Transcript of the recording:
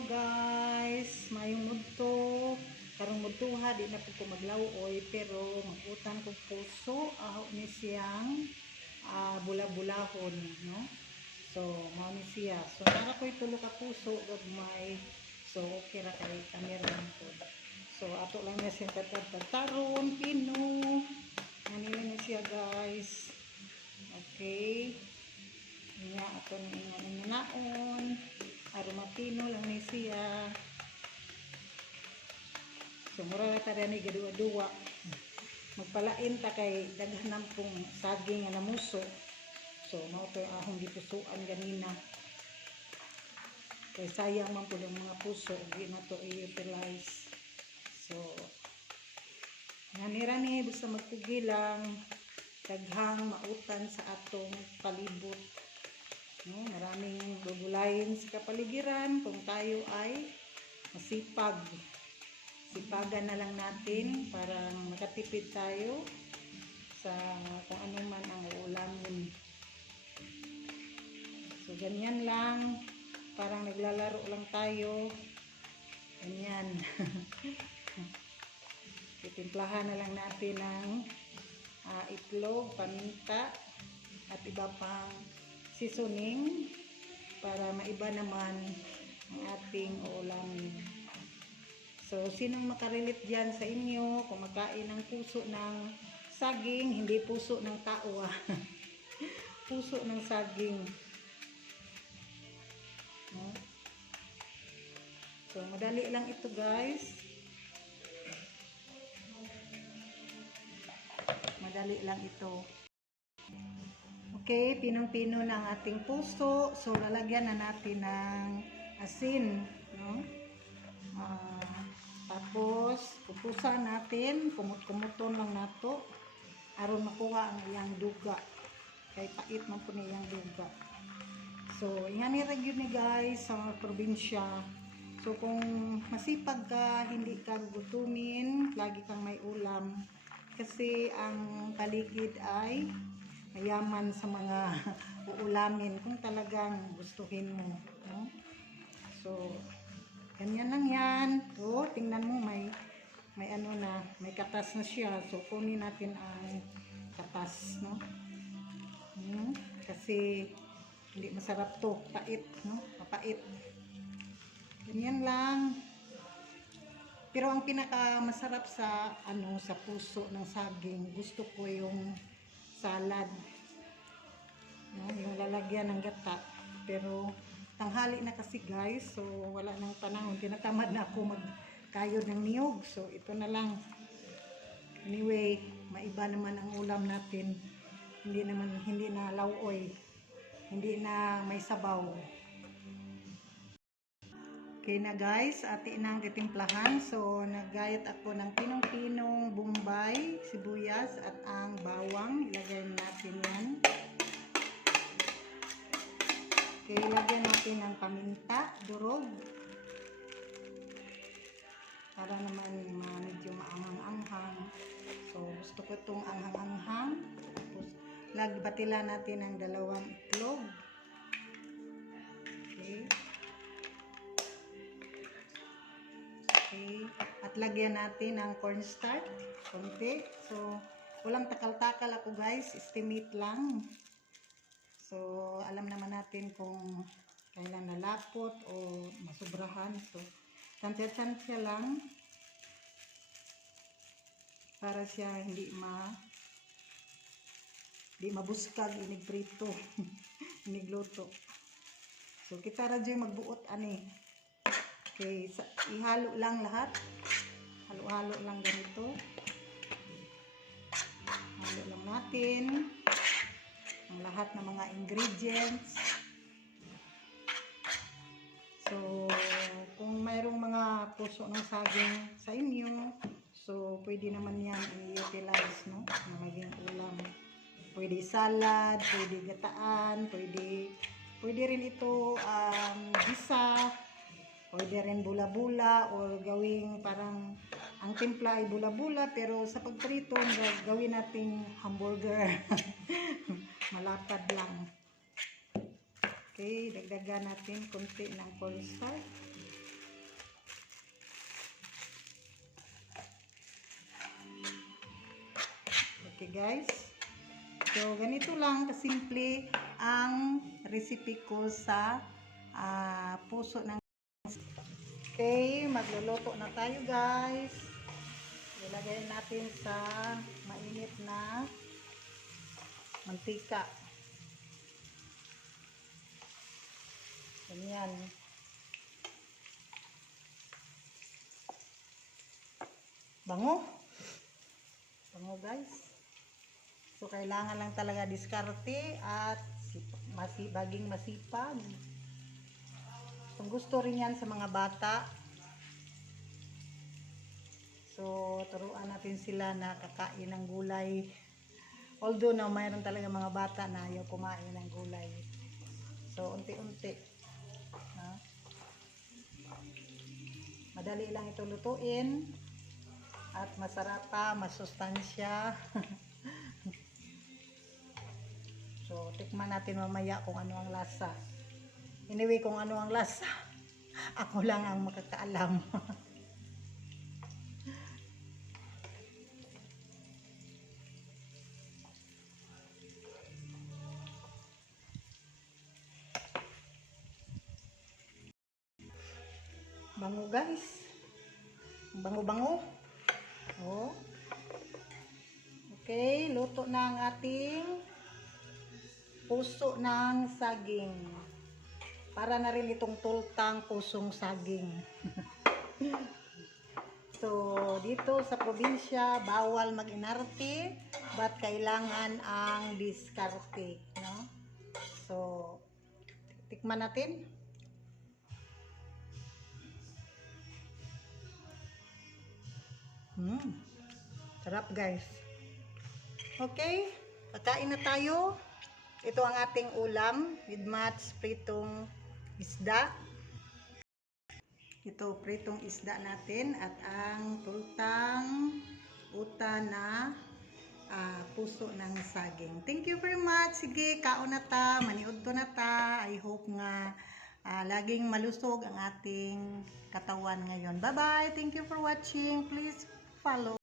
Hello guys, mayong mudto. Karong mudtuha di na po ko maglawoy pero magutan ko puso aho ni siyang bula-bulahon, no? So mao ni siya. So nara ko'y tulo ka puso gagmay. So okay ra kay camera ko. So ato lang na siyang taron pino. Ganito na siya guys. Okay. Nga ato ni naon. Aromapino lang ni siya. So mura ta rin ni gadua-dua. Magpalain ta kay daghanan pong saging nga namuso. So mao to ahong gipusuan ganina. Kay sayang man pud ang mga puso, di na to i-utilize. So nganira ni basta magpugi lang daghang mautan sa atong palibot. No, maraming gugulayin sa kapaligiran kung tayo ay masipag. Sipagan na lang natin para makatipid tayo sa kung ano man ang ulamin. So ganyan lang, parang naglalaro lang tayo. Ganyan. Titimplahan na lang natin ng itlog, paminta at iba pang seasoning para maiba naman ang ating ulamin. So, sinong makarelate dyan sa inyo kung makain ng puso ng saging, hindi puso ng tao puso ng saging. No? So, madali lang ito guys. Madali lang ito. Okay, pinong-pino ng ating puso. So, lalagyan na natin ng asin. No? Tapos, pupusan natin. Kumut-kumuton lang nato. Aron makuha ang iyang duga. Kay pait man po niyang duga. So, yan ni ni guys sa mga probinsya. So, kung masipag ka, hindi ka gutumin, lagi kang may ulam. Kasi ang paligid ay mayaman sa mga uulamin kung talagang gustuhin mo, no? So ganyan lang yan. So tingnan mo may ano na, may katas na siya. So kunin natin ang katas, no? Kasi hindi masarap to, pait, no? Mapait. Ganyan lang. Pero ang pinaka masarap sa sa puso ng saging, gusto ko yung salad. No, yung lalagyan ng gata. Pero tanghali na kasi guys, so wala nang panahon. Tinatamad na ako magkayod ng niyog. So ito na lang. Anyway, maiba naman ang ulam natin. Hindi na lauoy. Hindi na may sabaw. Okay na guys, atin ang titimplahan. So, naggayat ako ng pinong-pinong, bombay, sibuyas at ang bawang. Ilagay natin yan. Okay, ilagyan natin ng paminta, durog. Para naman medyo maanghang-anghang. So, gusto ko itong anghang-anghang. Tapos, batila natin ng 2 itlog. Okay. Okay. At lagyan natin ng cornstarch, konti. So, walang takal-takal ako guys, estimate lang. So, alam naman natin kung kailan nalapot o masubrahan. So, tansya-tansya lang para siya hindi mabuskag, inigprito, inigluto. So, kita radyo magbuot ani. Okay, ihalo lang lahat. Halo-halo lang ganito. Halo lang natin ang lahat ng mga ingredients. So, kung mayroong mga puso ng saging sa inyo, so pwede naman yan i-utilize, no? Na maging ulam. Pwede salad, pwede gataan, pwede rin ito gisa. Pwede rin bula-bula or gawing parang ang timpla ay bula-bula pero sa pagprito gawin nating hamburger. Malapad lang. Okay, dagdagan natin konti ng cornstarch. Okay guys. So ganito lang kasimple ang recipe ko sa puso ng. Okay, magluluto na tayo guys. Ilagay natin sa mainit na mantika. Ganyan. Bango. Bango guys. So kailangan lang talaga diskarte at baging masipag. Kung gusto rin yan sa mga bata. So turuan natin sila na kakain ng gulay. Although na mayroon talaga mga bata na ayaw kumain ng gulay. So unti-unti. Madali lang ito lutuin. At masarap pa, masustansya. So, tikman natin mamaya kung ano ang lasa. Anyway, kung ano ang lasa, ako lang ang makakaalam. Bango guys. Bango-bango. Oh. Okay, luto na ang ating puso ng saging. Para na rin itong tultang pusong saging. So, dito sa probinsya, bawal mag-inarte, but kailangan ang diskarte, no? So, tikman natin. Sarap guys. Okay, kakain na tayo. Ito ang ating ulam with Mats pritong isda. Ito pritong isda natin at ang tultang uta na puso ng saging. Thank you very much. Sige, kaon na ta, maniud to na ta. I hope nga laging malusog ang ating katawan ngayon. Bye-bye. Thank you for watching. Please follow.